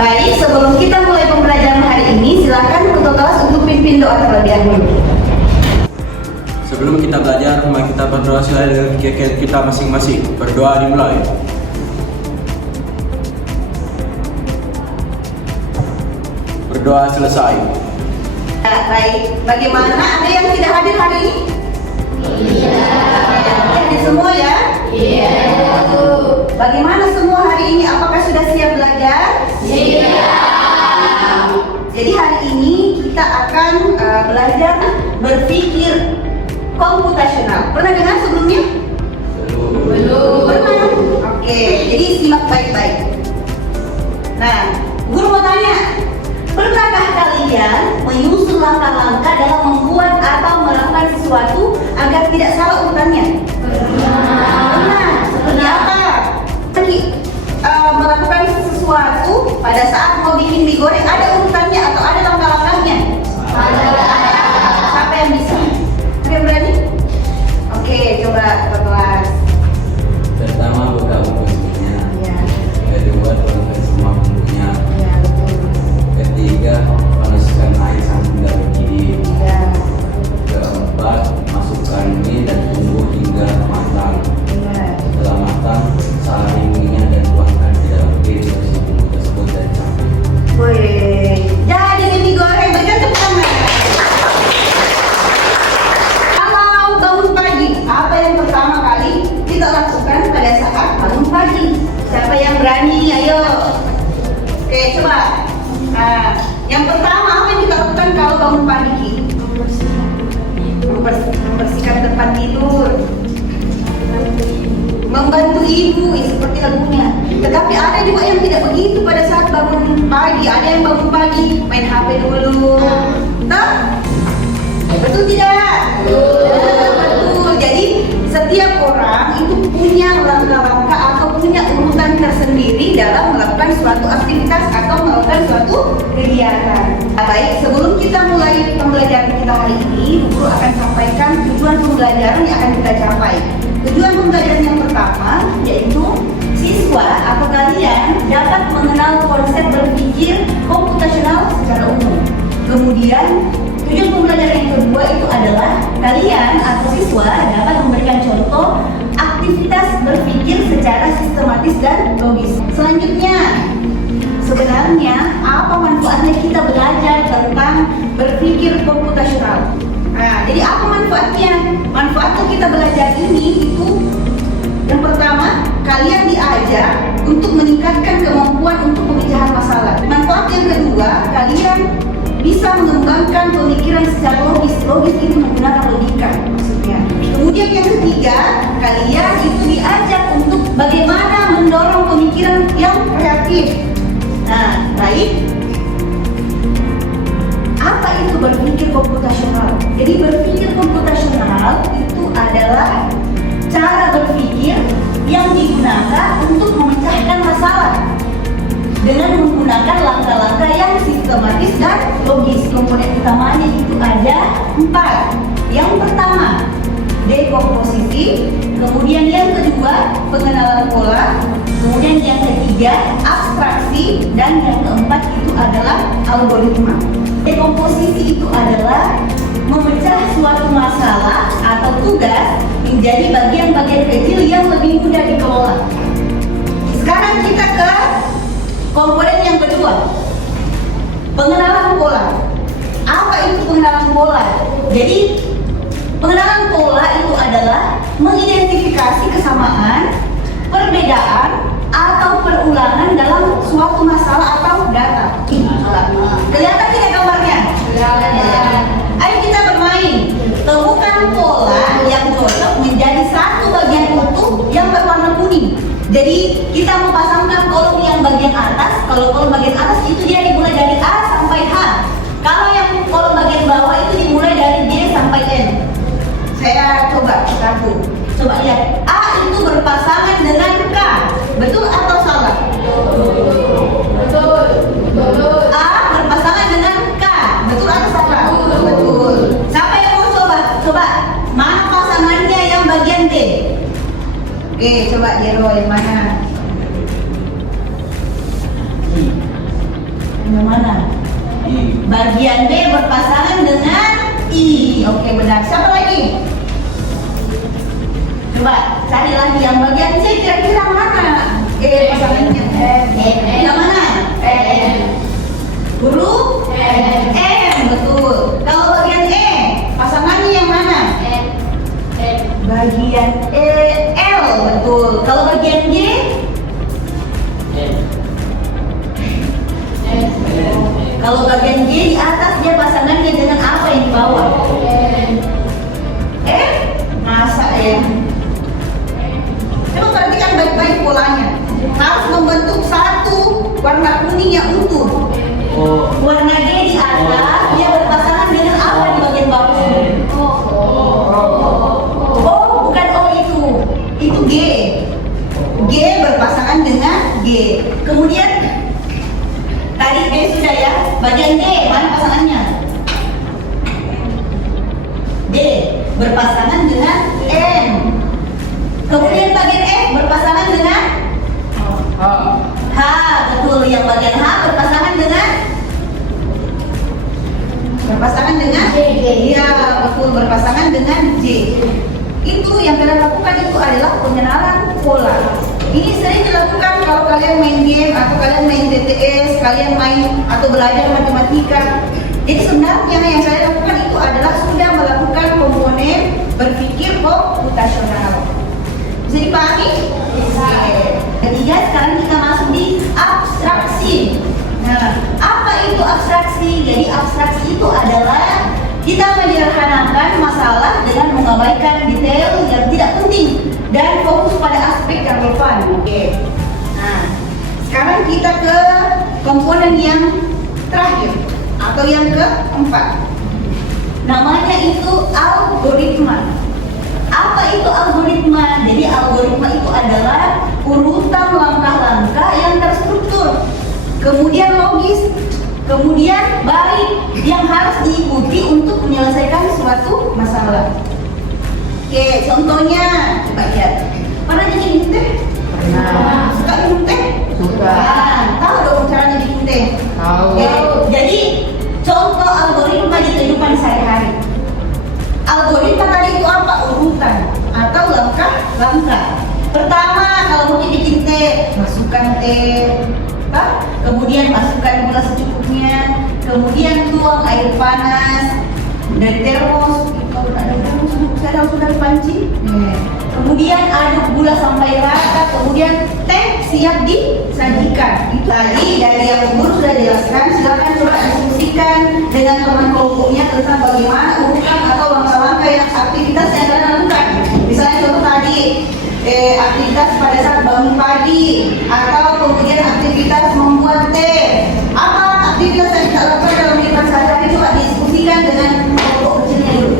Baik, sebelum kita mulai pembelajaran hari ini, silakan ketua kelas untuk pimpin doa terlebih dahulu. Sebelum kita belajar, mari kita berdoa sesuai dengan keyakinan kita masing-masing. Berdoa dimulai. Berdoa selesai. Ya, baik, bagaimana? Ada yang tidak hadir hari ini? Iya. Hadir semua ya? Iya. Bagaimana semua hari ini? Apakah sudah siap belajar? Siap. Jadi hari ini kita akan belajar berpikir komputasional. Pernah dengar sebelumnya? Belum. Pernah? Oke, jadi simak baik-baik. Nah, guru mau tanya, pernahkah kalian menyusun langkah-langkah dalam membuat atau melakukan sesuatu agar tidak salah urutannya? Pernah. Seperti apa? Melakukan sesuatu pada saat mau bikin mie goreng, ada urutannya atau ada langkah-langkahnya? Ada. Siapa yang bisa? Siapa yang berani? Oke, coba ke kelas. Pertama, buka bumbunya. Ya. Kedua, tuangkan semua bumbunya. Ya, betul. Ketiga, panaskan air sampai mendidih. Ya. Keempat, masukkan mie dan tunggu hingga matang. Ya. Setelah matang, saring minyak dan tuangkan di dalam piring isi bumbu tersebut dan campur. Woi, jadi mie goreng berikan tepuk tangan. Kalau bangun pagi, apa yang pertama kali kita lakukan pada saat bangun pagi? Siapa yang berani? Ayo. Oke, coba. Nah, yang pertama apa yang kita lakukan kalau bangun pagi? Ki? Membersihkan tempat tidur, membantu ibu, seperti lagunya. Tetapi ada juga yang tidak begitu pada saat bangun pagi. Ada yang bangun pagi main HP dulu. Nah, betul tidak? Betul. Jadi setiap orang itu punya langkah-langkah atau punya urutan tersendiri dalam melakukan suatu aktivitas atau melakukan suatu kegiatan. Nah, baik, sebelum kita mulai pembelajaran kita hari ini, guru akan sampaikan tujuan pembelajaran yang akan kita capai. Tujuan pembelajaran yang pertama yaitu siswa atau kalian dapat mengenal konsep berpikir komputasional secara umum. Kemudian tujuan pembelajaran yang kedua itu adalah kalian atau siswa dapat memberikan contoh aktivitas berpikir secara sistematis dan logis. Selanjutnya, sebenarnya apa manfaatnya kita belajar tentang berpikir komputasional? Nah, jadi apa manfaatnya? Manfaatnya kita belajar ini itu yang pertama, kalian diajar untuk meningkatkan kemampuan untuk pemecahan masalah. Manfaat yang kedua, kalian bisa mengembangkan pemikiran secara logis. Logis itu menggunakan logika maksudnya. Kemudian yang ketiga, kalian itu diajak untuk bagaimana mendorong pemikiran yang kreatif. Nah, baik. Apa itu berpikir komputasional? Jadi berpikir komputasional itu adalah cara berpikir yang digunakan untuk memecahkan masalah dengan menggunakan langkah-langkah yang sistematis dan logis. Komponen utamanya itu ada 4. Yang pertama, dekomposisi. Kemudian yang kedua, pengenalan pola. Kemudian yang ketiga, abstraksi. Dan yang keempat itu adalah algoritma. Dekomposisi itu adalah memecah suatu masalah atau tugas menjadi bagian-bagian kecil yang lebih mudah dikelola. Sekarang kita ke komponen yang kedua, pengenalan pola. Apa itu pengenalan pola? Jadi pengenalan pola itu adalah mengidentifikasi kesamaan, perbedaan, atau perulangan dalam suatu masalah atau data. Kelihatan tidak gambarnya? Kelihatan. Ayo kita bermain. Temukan pola yang cocok menjadi satu bagian utuh yang berwarna kuning. Jadi kita memasangkan kolom yang bagian atas. Kalau kolom bagian atas itu dia dimulai dari A sampai H. Kalau yang kolom bagian bawah itu dimulai dari J sampai N. Saya coba satu. Coba lihat. A itu berpasangan dengan K. Betul atau salah? Betul. A berpasangan dengan K. Betul atau salah? Betul. Siapa yang mau coba? Coba. Mana pasangannya yang bagian D? Oke, coba Jero yang mana? Bagian B berpasangan dengan I. Oke, benar. Siapa lagi? Coba cari lagi yang bagian C, kira-kira mana? Pasangannya. Yang mana? Huruf M, betul. Kalau bagian E, pasangannya yang mana? Bagian L, betul. Kalau bagian G? Kalau bagian G di atas dia pasangannya dengan apa yang di bawah? Masa coba perhatikan baik-baik polanya. Harus membentuk satu warna kuning yang utuh. Warna G di atas dia berpasangan dengan apa di bagian bawah? Bukan O itu. Itu G. G berpasangan dengan G. Kemudian tadi B sudah ya. Bagian D mana pasangannya? D berpasangan dengan N. Kemudian bagian F berpasangan dengan H, betul. Yang bagian H berpasangan dengan J. Iya, betul, berpasangan dengan J. Itu yang kalian lakukan itu adalah pengenalan pola. Ini sering dilakukan kalau kalian main game atau kalian main TTS, kalian main atau belajar matematika. Jadi sebenarnya yang saya lakukan itu adalah sudah melakukan komponen berpikir komputasional. Bisa dipahami? Bisa. Ketiga, sekarang kita masuk di abstraksi. Nah, apa itu abstraksi? Jadi abstraksi itu adalah kita menyederhanakan masalah dengan mengabaikan detail yang tidak penting dan fokus pada aspek yang relevan. Oke. Nah, sekarang kita ke komponen yang terakhir atau yang keempat. Namanya itu algoritma. Apa itu algoritma? Jadi algoritma itu adalah urutan langkah-langkah yang terstruktur, kemudian logis, kemudian baik yang harus diikuti untuk menyelesaikan suatu masalah. Oke, contohnya coba lihat. Pernah jadi minum teh? Pernah. Suka minum teh? Suka. Tahu dong caranya bikin teh? Tahu. Oke, jadi contoh algoritma di kehidupan sehari-hari. Algoritma tadi itu apa? Urutan atau langkah-langkah. Pertama, kalau mau bikin teh, masukkan teh, kemudian masukkan gula secukupnya, kemudian tuang air panas dari termos. Kalau ada termos, saya sudah dipanci. Kemudian aduk gula sampai rata, kemudian teh siap disajikan. Itu tadi dari yang guru sudah jelaskan. Silakan coba diskusikan dengan teman kelompoknya tentang bagaimana urutan atau langkah-langkah yang aktivitas yang kalian lakukan. Misalnya contoh tadi aktivitas pada saat bangun pagi atau kemudian aktivitas membuat teh. Apa aktivitas yang kita lakukan dalam kehidupan sehari-hari? Coba diskusikan dengan kelompok kecilnya dulu.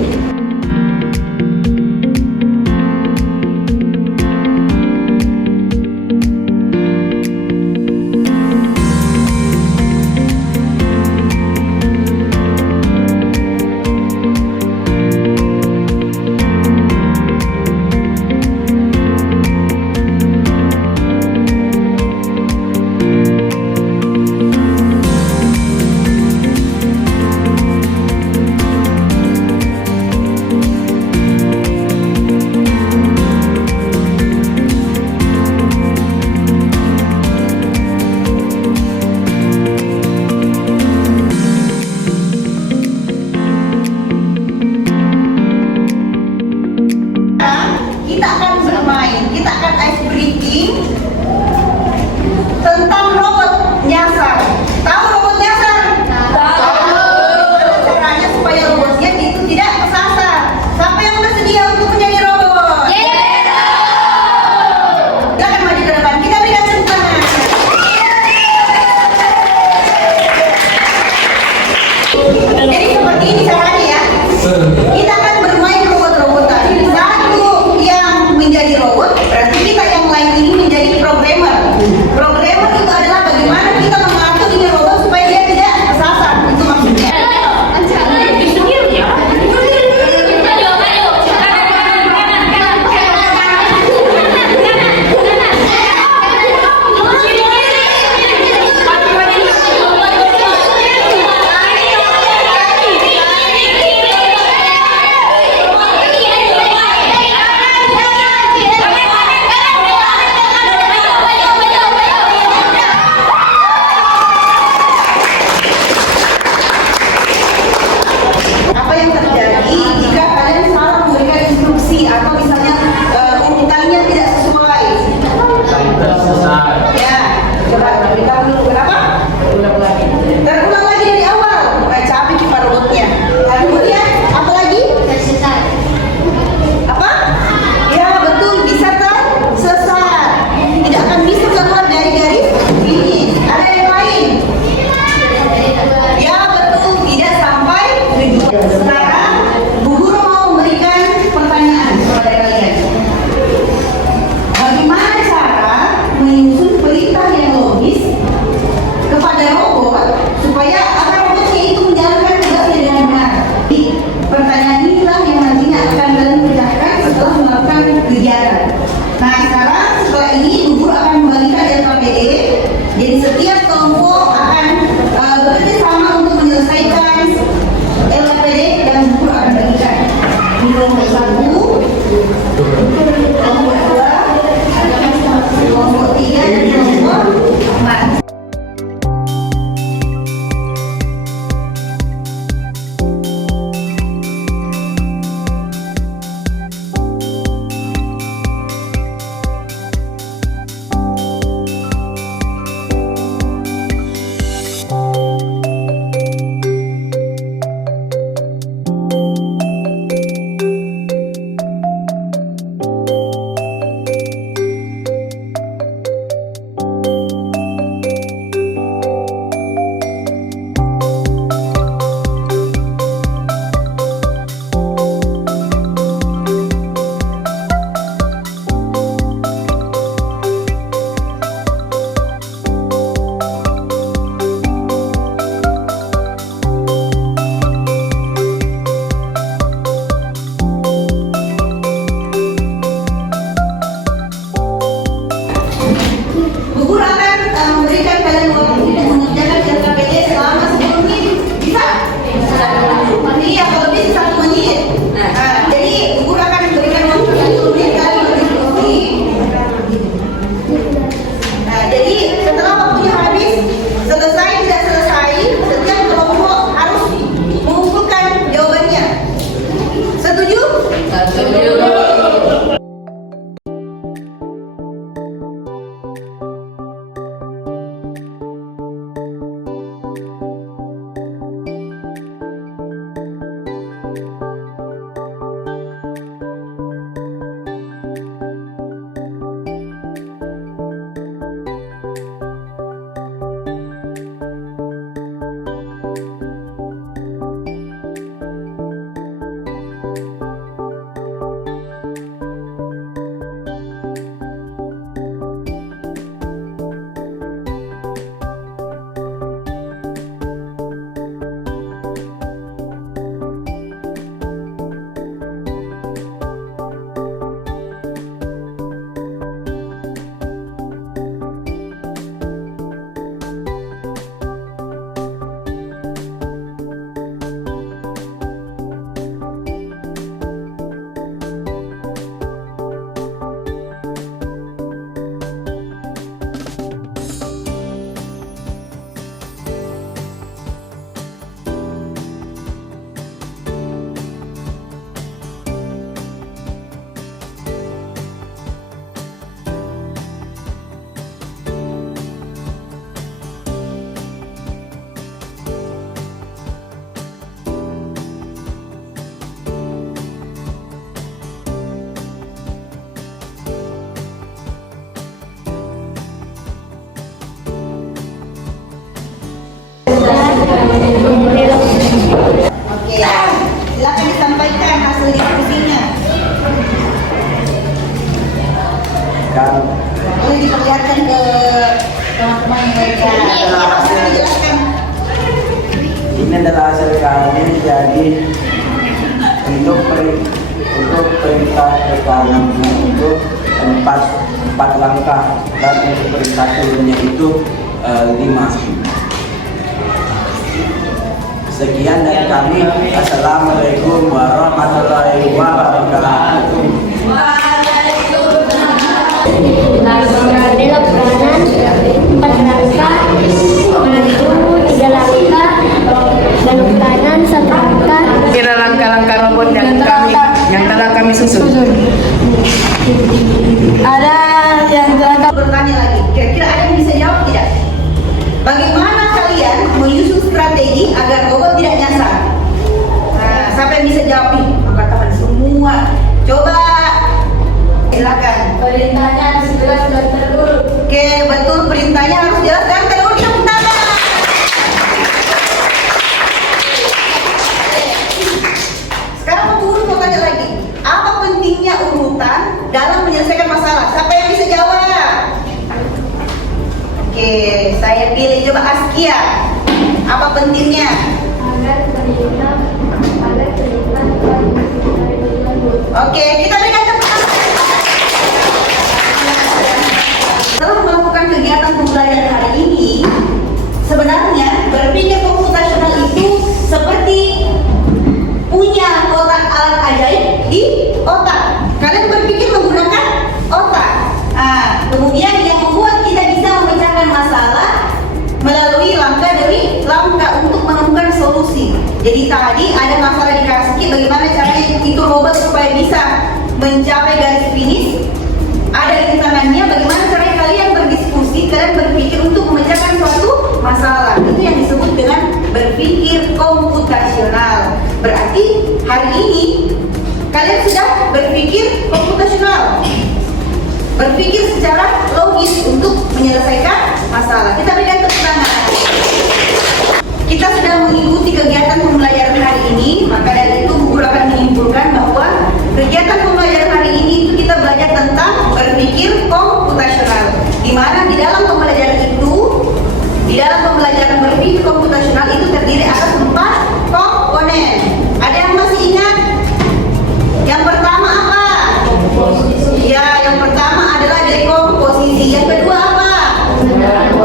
adalah hasil Jelaskan. ini adalah hasil kami. Jadi untuk perintah rekanan itu empat langkah dan untuk perintah turunnya itu 5. Sekian dari kami. Assalamualaikum warahmatullahi wabarakatuh. Belok kanan 4 langkah, maju 3 langkah, belok kanan 1 langkah. Kira langkah-langkah robot yang telah kami susun. Ada yang telah bertanya lagi. Kira-kira ada yang bisa jawab tidak? Bagaimana kalian menyusun strategi agar robot tidak nyasar? Nah, siapa yang bisa jawab nih? Angkat tangan semua. Coba. Silakan. Perintahnya harus jelas dan terurut. Oke, betul, perintahnya harus jelas dan terurut. Tepuk tangan. Sekarang Pak Guru mau tanya lagi. Apa pentingnya urutan dalam menyelesaikan masalah? Siapa yang bisa jawab? Oke, saya pilih coba Askia. Apa pentingnya? Agar perintah Oke, kita berikan tepuk tangan. Setelah melakukan kegiatan pembelajaran hari ini, sebenarnya berpikir komputasional itu seperti punya kotak alat ajaib di otak. Kalian berpikir menggunakan otak. Nah, kemudian yang membuat kita bisa memecahkan masalah melalui langkah demi langkah untuk menemukan solusi. Jadi tadi ada masalah di Kasuki, bagaimana caranya itu robot supaya bisa mencapai garis finish. Ada rintangannya, bagaimana caranya kalian berdiskusi, kalian berpikir untuk memecahkan suatu masalah. Itu yang disebut dengan berpikir komputasional. Berarti hari ini kalian sudah berpikir komputasional, berpikir secara logis untuk menyelesaikan masalah. Kita berikan tepuk tangan. Kita sudah mengikuti kegiatan pembelajaran hari ini, maka dari itu guru akan menyimpulkan bahwa kegiatan pembelajaran hari ini itu kita belajar tentang berpikir komputasional, di mana di dalam pembelajaran itu, di dalam pembelajaran berpikir komputasional itu terdiri atas 4 komponen. Ada yang masih ingat? Yang pertama apa? Ya, yang pertama adalah dekomposisi. Yang kedua apa? Pengenalan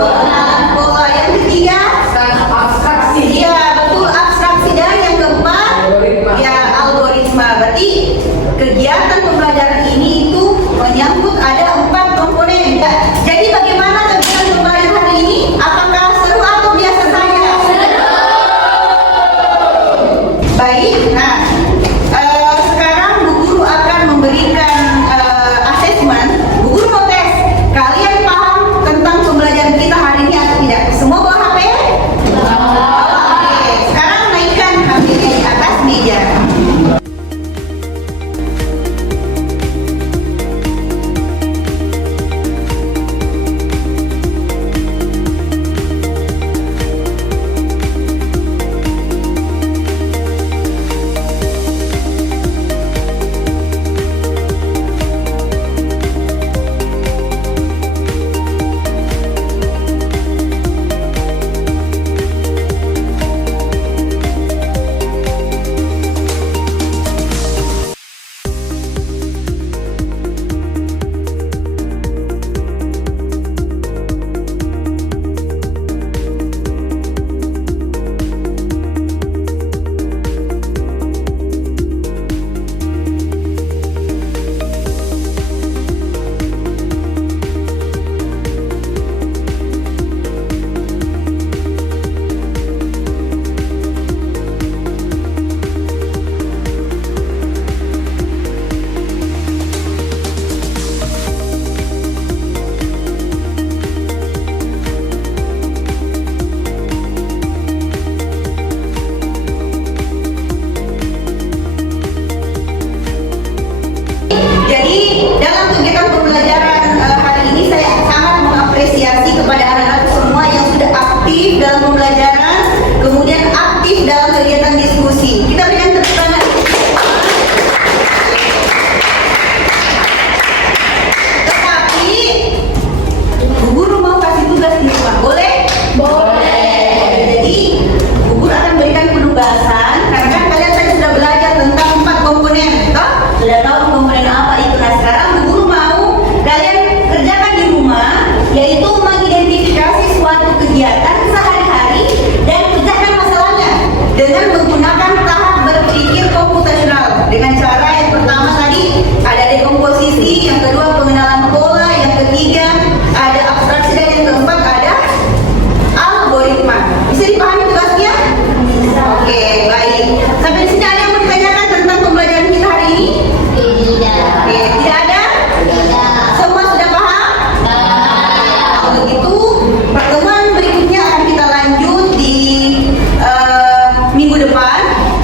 pola. Yang ketiga? Ya, betul, abstraksi. Dan yang keempat? Ya, algoritma. Berarti kegiatan pembelajaran ini itu menyangkut ada 4 komponen. Ya, jadi bagaimana kegiatan pembelajaran hari ini? Apakah seru atau biasa saja? Baik, nah sekarang Bu Guru akan memberikan asesmen. Bu Guru mau tes, kalian paham tentang pembelajaran kita hari ini atau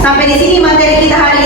Sampai di sini materi kita hari